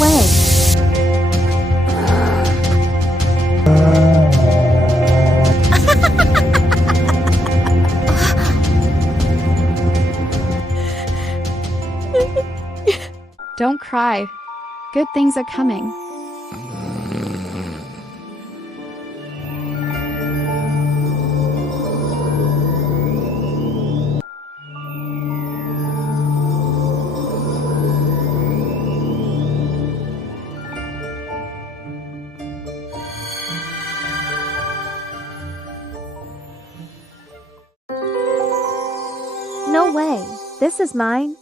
way. Don't cry. Good things are coming. No way. This is mine.